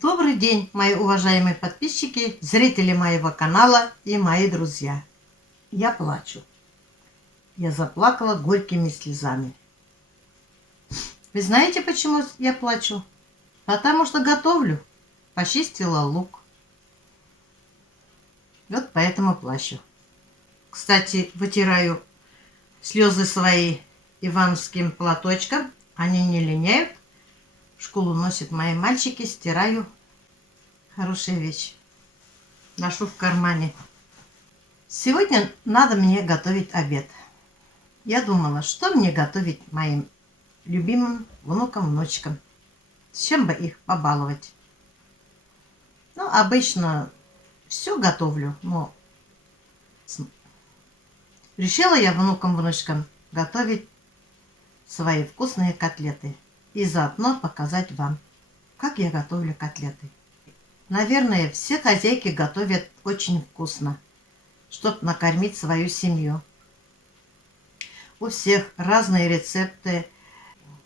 Добрый день, мои уважаемые подписчики, зрители моего канала и мои друзья. Я плачу. Я заплакала горькими слезами. Вы знаете, почему я плачу? Потому что готовлю. Почистила лук. Вот поэтому плачу. Кстати, вытираю слезы свои ивановским платочком. Они не линяют. В школу носят мои мальчики, стираю. Хорошая вещь. Ношу в кармане. Сегодня надо мне готовить обед. Я думала, что мне готовить моим любимым внукам-внучкам. С чем бы их побаловать? Ну, обычно все готовлю, но решила я внукам-внучкам готовить свои вкусные котлеты. И заодно показать вам, как я готовлю котлеты. Наверное, все хозяйки готовят очень вкусно, чтобы накормить свою семью. У всех разные рецепты,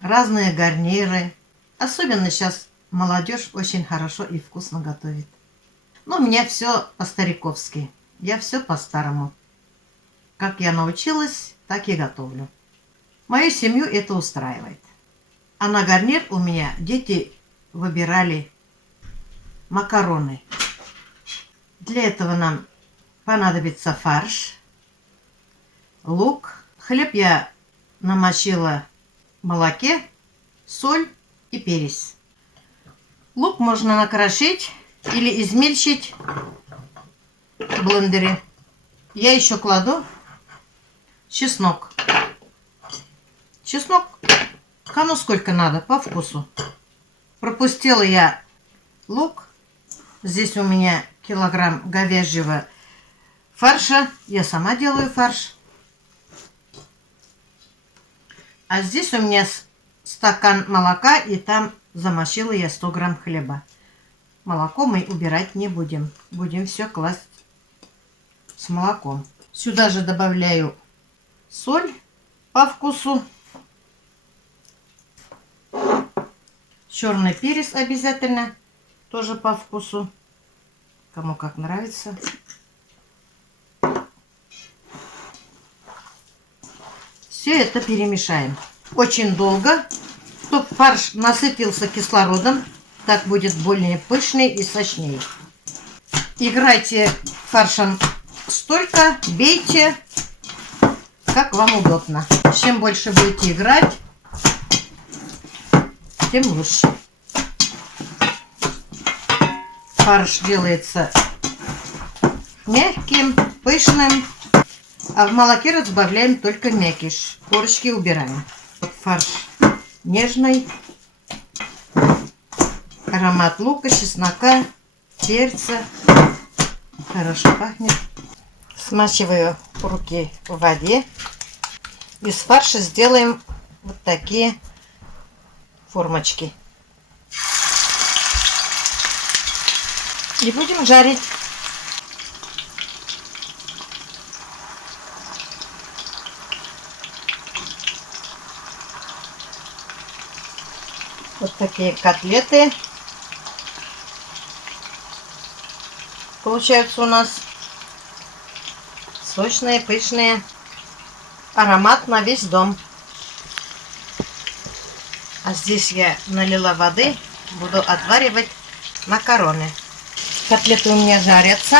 разные гарниры. Особенно сейчас молодежь очень хорошо и вкусно готовит. Но у меня все по-стариковски. Я все по-старому. Как я научилась, так и готовлю. Мою семью это устраивает. А на гарнир у меня дети выбирали макароны. Для этого нам понадобится фарш, лук. Хлеб я намочила в молоке, соль и перец. Лук можно накрошить или измельчить в блендере. Я еще кладу чеснок. Чеснок, кому сколько надо, по вкусу. Пропустила я лук. Здесь у меня килограмм говяжьего фарша. Я сама делаю фарш. А здесь у меня стакан молока, и там замочила я 100 грамм хлеба. Молоко мы убирать не будем. Будем все класть с молоком. Сюда же добавляю соль по вкусу. Черный перец обязательно, тоже по вкусу. Кому как нравится. Все это перемешаем. Очень долго, чтобы фарш насытился кислородом. Так будет более пышный и сочнее. Играйте фаршем столько, бейте, как вам удобно. Чем больше будете играть, тем лучше. Фарш делается мягким, пышным, а в молоке разбавляем только мякиш. Корочки убираем. Вот фарш нежный, аромат лука, чеснока, перца. Хорошо пахнет. Смачиваю руки в воде. Из фарша сделаем вот такие формочки. И будем жарить. Вот такие котлеты получаются у нас. Сочные, пышные. Аромат на весь дом. А здесь я налила воды. Буду отваривать макароны. Котлеты у меня жарятся.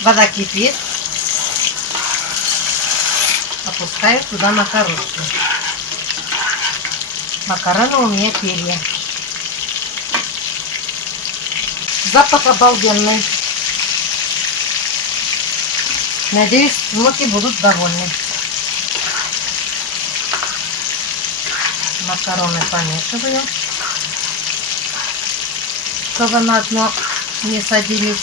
Вода кипит. Опускаю туда макарошки. Макароны у меня перья. Запах обалденный. Надеюсь, внуки будут довольны. Макароны помешиваю, чтобы на дно не садились.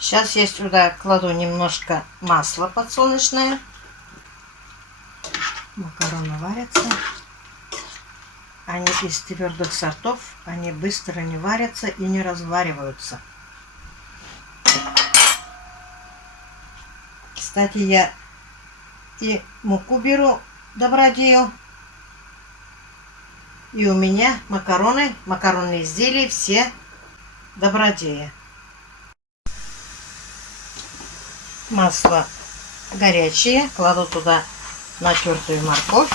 Сейчас я сюда кладу немножко масла подсолнечное. Макароны варятся. Они из твердых сортов, они быстро не варятся и не развариваются. Кстати, я и муку беру добродею. И у меня макаронные изделия все добродея. Масло горячее. Кладу туда натертую морковь.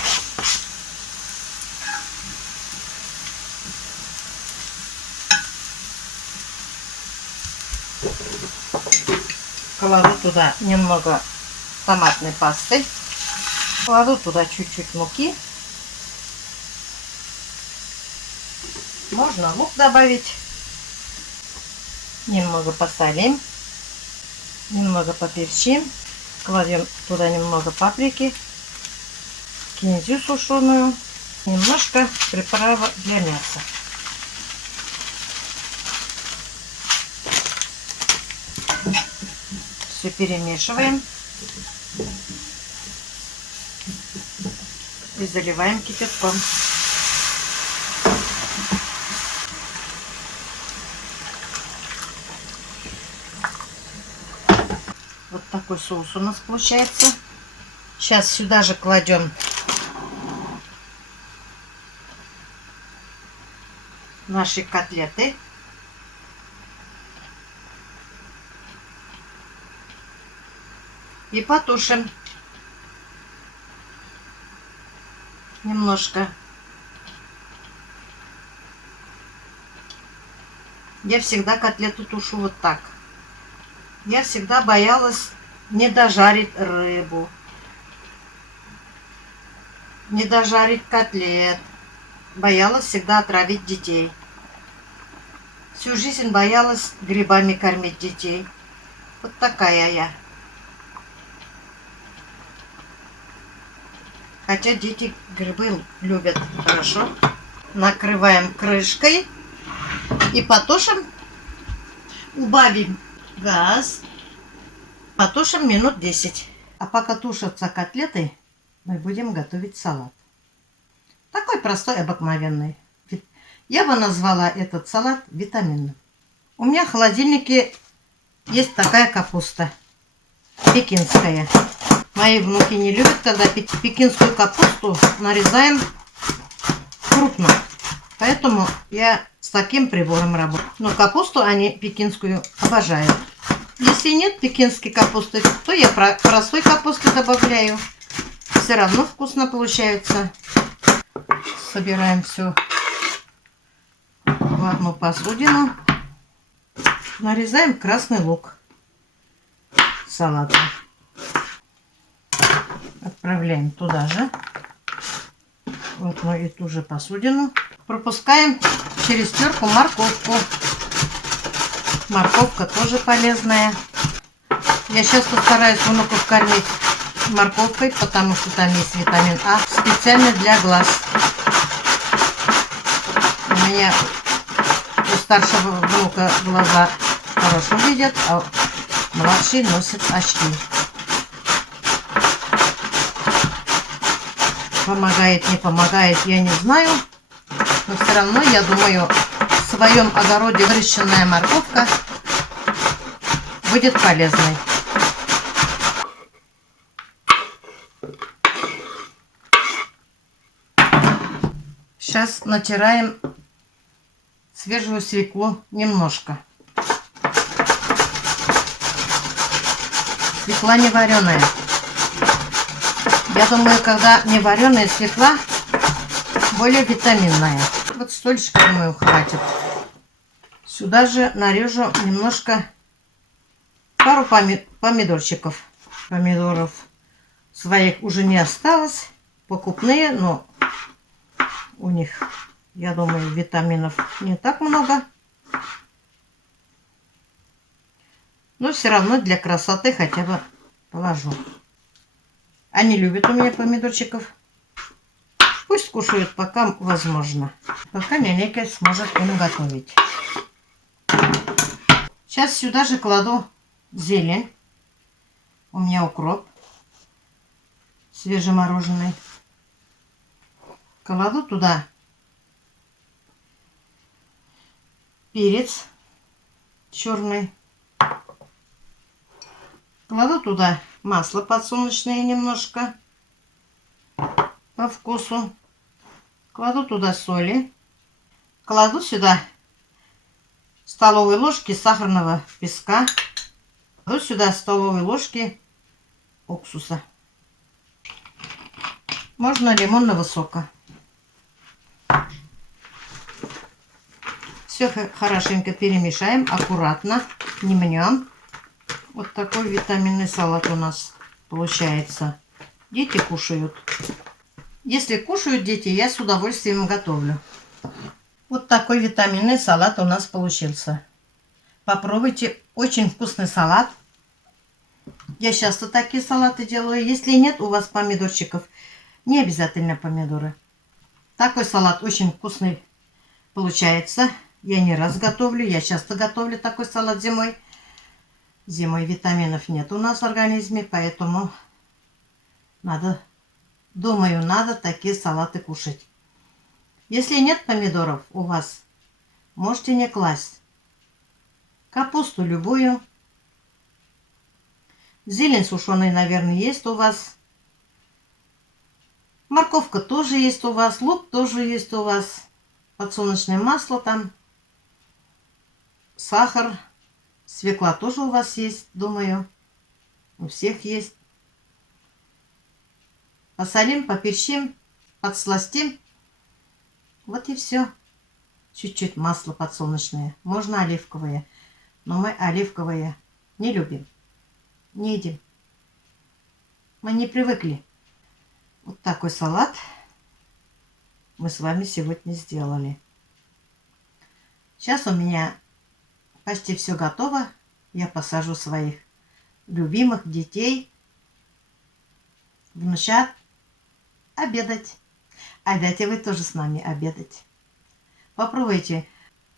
Кладу туда немного томатной пасты. Кладу туда чуть-чуть муки. Можно лук добавить. Немного посолим. Немного поперчим. Кладем туда немного паприки. Кинзу сушеную. Немножко приправа для мяса. Все перемешиваем. И заливаем кипятком. Вот такой соус у нас получается. Сейчас сюда же кладем наши котлеты. И потушим немножко. Я всегда котлету тушу вот так. Я всегда боялась не дожарить рыбу, не дожарить котлет. Боялась всегда отравить детей. Всю жизнь боялась грибами кормить детей. Вот такая я. Хотя дети грибы любят хорошо. Накрываем крышкой и потушим. Убавим газ. Потушим минут 10. А пока тушатся котлеты, мы будем готовить салат. Такой простой, обыкновенный. Я бы назвала этот салат витаминным. У меня в холодильнике есть такая капуста. Пекинская. Мои внуки не любят, когда пекинскую капусту нарезаем крупно. Поэтому я с таким прибором работаю. Но капусту они пекинскую обожают. Если нет пекинской капусты, то я простой капусты добавляю. Все равно вкусно получается. Собираем все в одну посудину. Нарезаем красный лук. Салат. Отправляем туда же. Вот мы и ту же посудину. Пропускаем через терку морковку. Морковка тоже полезная. Я сейчас постараюсь внуков кормить морковкой, потому что там есть витамин А. Специально для глаз. У меня у старшего внука глаза хорошо видят, а младший носит очки. Помогает, не помогает, я не знаю. Но все равно, я думаю, в своем огороде выращенная морковка будет полезной. Сейчас натираем свежую свеклу немножко. Свекла не вареная. Я думаю, когда не вареная свекла, более витаминная. Вот столько, думаю, хватит. Сюда же нарежу немножко, пару помидорчиков. Помидоров своих уже не осталось. Покупные, но у них, я думаю, витаминов не так много. Но все равно для красоты хотя бы положу. Они любят у меня помидорчиков. Пусть кушают, пока возможно. Пока нянейка сможет им готовить. Сейчас сюда же кладу зелень. У меня укроп свежемороженый. Кладу туда перец черный. Кладу туда масло подсолнечное немножко по вкусу. Кладу туда соли. Кладу сюда столовые ложки сахарного песка. Кладу сюда столовые ложки уксуса. Можно лимонного сока. Все хорошенько перемешаем, аккуратно, не мнем. Вот такой витаминный салат у нас получается. Дети кушают. Если кушают дети, я с удовольствием готовлю. Вот такой витаминный салат у нас получился. Попробуйте, очень вкусный салат. Я часто такие салаты делаю. Если нет у вас помидорчиков, не обязательно помидоры. Такой салат очень вкусный получается. Я не раз готовлю, я часто готовлю такой салат зимой. Зимой витаминов нет у нас в организме, поэтому думаю, надо такие салаты кушать. Если нет помидоров у вас, можете не класть. Капусту любую. Зелень сушеная, наверное, есть у вас. Морковка тоже есть у вас. Лук тоже есть у вас. Подсолнечное масло там. Сахар. Свекла тоже у вас есть, думаю. У всех есть. Посолим, поперчим, подсластим. Вот и все. Чуть-чуть масло подсолнечное. Можно оливковое. Но мы оливковое не любим. Не едим. Мы не привыкли. Вот такой салат мы с вами сегодня сделали. Сейчас у меня почти все готово. Я посажу своих любимых детей, внучат обедать. А дайте вы тоже с нами обедать. Попробуйте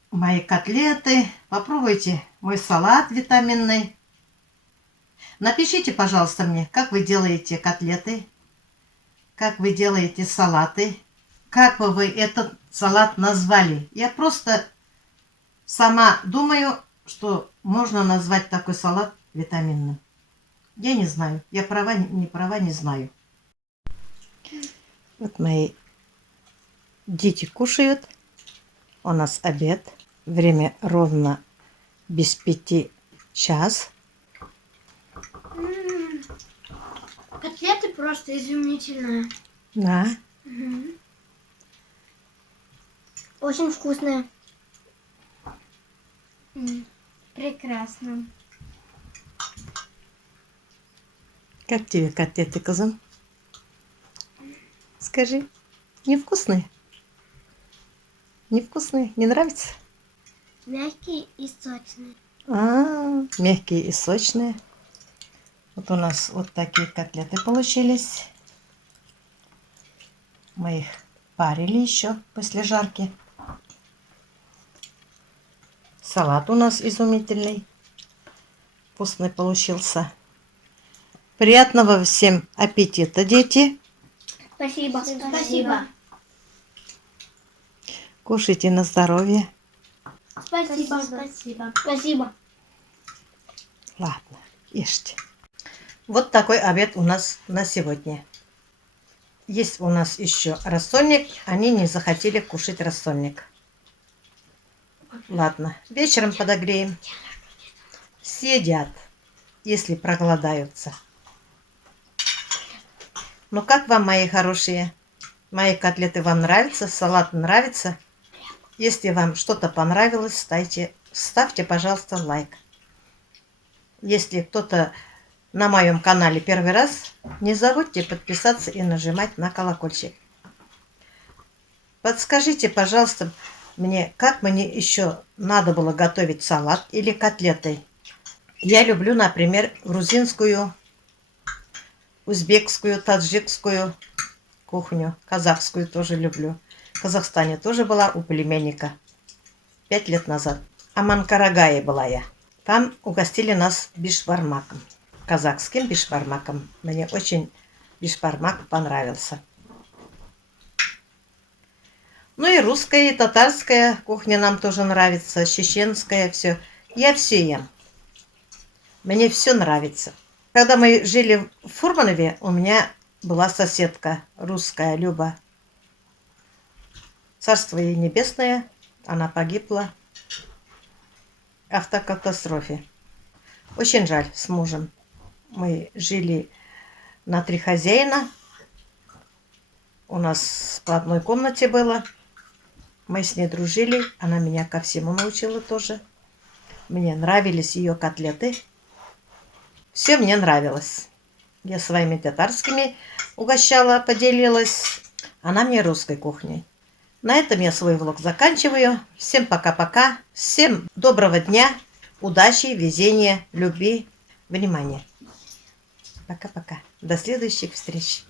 мои котлеты, попробуйте мой салат витаминный. Напишите, пожалуйста, мне, как вы делаете котлеты, как вы делаете салаты, как бы вы этот салат назвали. Я просто сама думаю, что можно назвать такой салат витаминным. Я не знаю. Я права, не права, не знаю. Вот мои дети кушают. У нас обед. Время ровно без 5 час. Котлеты просто изумительные. Да. Угу. Очень вкусные. Прекрасно. Как тебе котлеты, Казан? Скажи, невкусные? Невкусные? Не нравится? Мягкие и сочные. Мягкие и сочные. Вот у нас вот такие котлеты получились. Мы их парили еще после жарки. Салат у нас изумительный. Вкусный получился. Приятного всем аппетита, дети. Спасибо. Спасибо. Кушайте на здоровье. Спасибо. Спасибо. Спасибо. Ладно, ешьте. Вот такой обед у нас на сегодня. Есть у нас еще рассольник. Они не захотели кушать рассольник. Ладно, вечером подогреем. Съедят, если проголодаются. Ну как вам, мои хорошие? Мои котлеты вам нравятся? Салат нравится? Если вам что-то понравилось, ставьте, пожалуйста, лайк. Если кто-то на моем канале первый раз, не забудьте подписаться и нажимать на колокольчик. Подскажите, пожалуйста, мне, как мне еще надо было готовить салат или котлеты. Я люблю, например, грузинскую, узбекскую, таджикскую кухню. Казахскую тоже люблю. В Казахстане тоже была у племянника 5 лет назад. Аманкарагае была я. Там угостили нас бишбармаком. Казахским бишбармаком. Мне очень бишбармак понравился. Ну и русская, и татарская кухня нам тоже нравится. Чеченская, все. Я все ем. Мне все нравится. Когда мы жили в Фурманове, у меня была соседка русская, Люба. Царство ей небесное, она погибла в автокатастрофе. Очень жаль, с мужем. Мы жили на 3 хозяина. У нас по одной комнате было. Мы с ней дружили. Она меня ко всему научила тоже. Мне нравились ее котлеты. Все мне нравилось. Я своими татарскими угощала, поделилась. Она мне русской кухней. На этом я свой влог заканчиваю. Всем пока-пока. Всем доброго дня, удачи, везения, любви, внимания. Пока-пока. До следующих встреч.